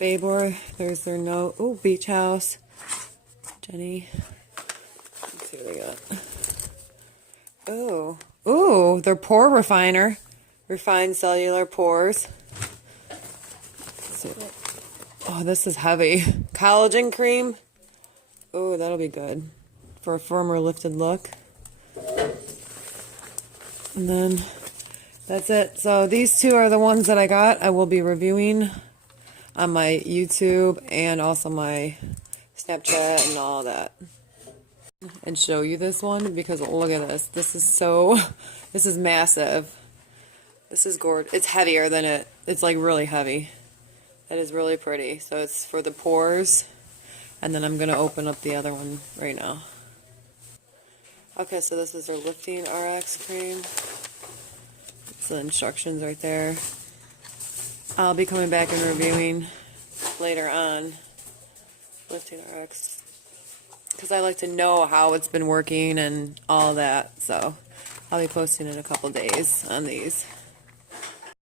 Babor, there's their note. Oh, Beach House. Jenny. Let's see what they got. Oh. Ooh, their pore refiner. Refined cellular pores. Let's see. Oh, this is heavy. Collagen cream. Oh, that'll be good for a firmer lifted look. And then that's it. So these two are the ones that I got. I will be reviewing on my YouTube and also my Snapchat and all that. And show you this one because look at this. This is massive. This is gorgeous. It's heavier than it. It's like really heavy. That is really pretty. So it's for the pores. And then I'm going to open up the other one right now. Okay, so this is their Lifting RX cream. It's the instructions right there. I'll be coming back and reviewing later on Lifting RX because I like to know how it's been working and all that. So I'll be posting in a couple days on these.